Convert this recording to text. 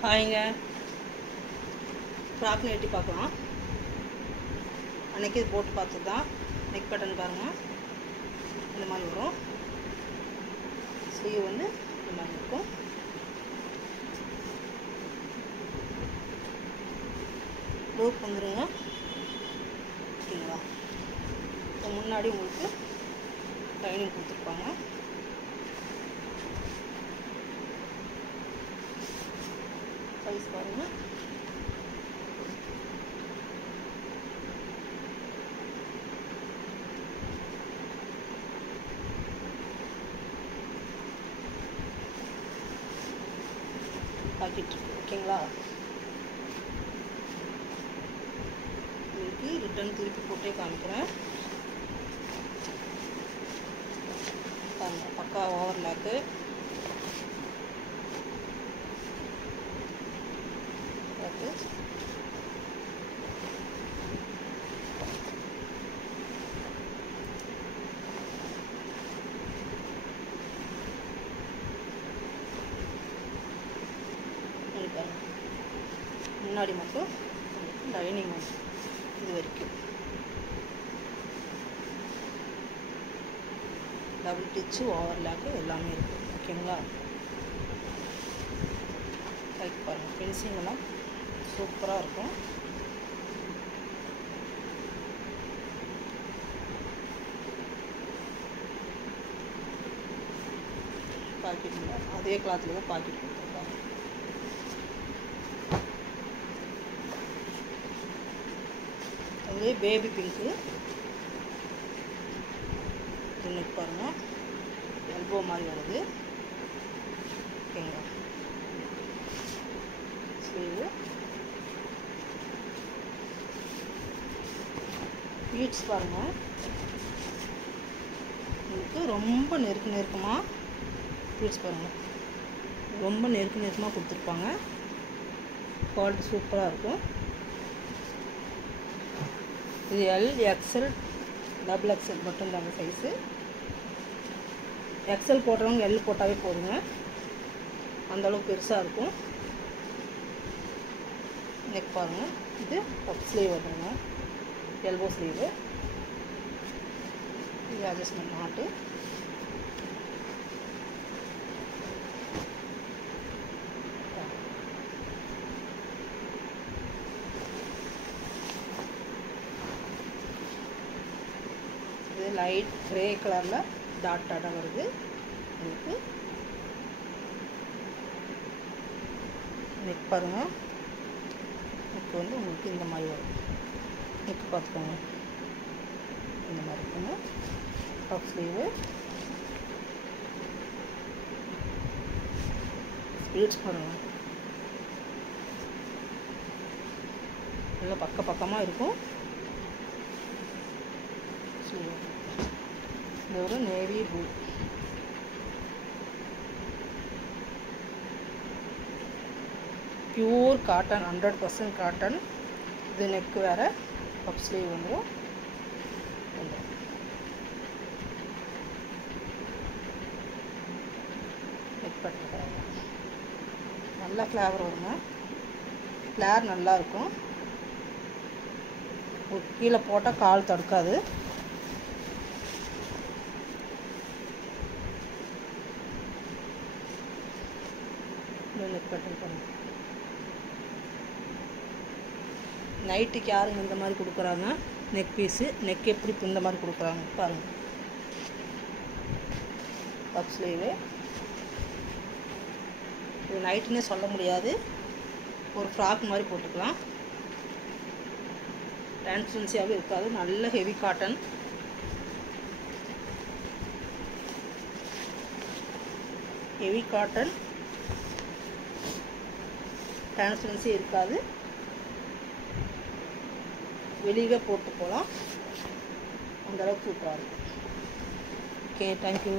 ஹாய்ங்க, frock nightie பார்க்கலாம். அன்றைக்கி இது போட்டு பார்த்து தான். நெக் பட்டன் பாருங்கள், இந்த மாதிரி வரும். ஸ்லீவ் வந்து இந்த மாதிரி இருக்கும். லூப் வந்துடுங்க, ஓகேங்களா? இப்போ முன்னாடி உங்களுக்கு லைனிங் கொடுத்துருப்பாங்க. சைஸ் பாருங்கள். பாக்கெட் இருக்கு, ஓகேங்களா? உங்களுக்கு ரிட்டன் திருப்பி போட்டே காமிக்கிறேன் பாருங்க. பக்கா ஓவர்லாக்கு. முன்னாடி மட்டும் லைனிங் வந்து இது வரைக்கும் டபுள் டிச்சு ஓவர்லாக்கு எல்லாமே இருக்குது, ஓகேங்களா? லைக் பாருங்கள், ஃபினிஷிங் எல்லாம் சூப்பராக இருக்கும். பாக்கெட் அதே கிளாத்தில் தான் பாக்கெட் கொடுத்துருக்காங்க. அதுவே பேபி பிங்க்கு நெக் பாருங்கள், எல்போ மாதிரி வருது, ஓகேங்களா? ஸ்லீவு பீட்ஸ் பாருங்கள், உங்களுக்கு ரொம்ப நெருக்கமாக பீட்ஸ் பாருங்கள், ரொம்ப நெருக்கமாக கொடுத்துருப்பாங்க. குவாலிட்டி சூப்பராக இருக்கும். இது எல், எக்ஸ்எல், டபுள் எக்ஸ்எல் மட்டும் தாங்க சைஸு. எக்ஸ்எல் போடுறவங்க எல் போட்டாவே போதுங்க, அந்தளவுக்கு பெருசாக இருக்கும். நெக் பாருங்கள், இது பப் ஸ்லீவ் வருதுங்க, எல்போ ஸ்லீவு. இது அட்ஜஸ்ட்மெண்ட் நாட்டு. இது லைட் கிரே கலரில் டாட் டாட்டாக வருது. உங்களுக்கு நெக் பாருங்கள், நெக் வந்து உங்களுக்கு இந்த மாதிரி வரும். நெக் பார்த்துக்கோங்க, இந்த மாதிரி இருக்குங்க. பஃப் ஸ்லீவு, ஸ்பீட்ஸ் பாருங்கள், நல்லா பக்கமாக இருக்கும். இது ஒரு navy blue, pure cotton, 100% cotton. இது நெக் வேறு, பப் ஸ்லீவ் வந்துடும். நெக் பட்டன் நல்லா ஃப்ளேவர் வருங்க, ஃப்ளேர் நல்லாயிருக்கும். கீழே போட்டால் கால் தடுக்காது. நெக் பட்டன் பண்ணுங்க. நைட்டுக்கு யாருங்க இந்த மாதிரி கொடுக்குறாங்க? நெக் பீஸு, நெக் எப்படி இந்த மாதிரி கொடுக்குறாங்க பாருங்கள். பப் ஸ்லீவு, இது நைட்டுன்னே சொல்ல முடியாது, ஒரு ஃப்ராக் மாதிரி போட்டுக்கலாம். டிரான்ஸ்பரன்சியாகவே இருக்காது, நல்ல heavy cotton. Heavy cotton, transparency இருக்காது, வெளியே போட்டு போகலாம், அந்தளவுக்கு சூப்பராக இருக்கும். Okay, thank you.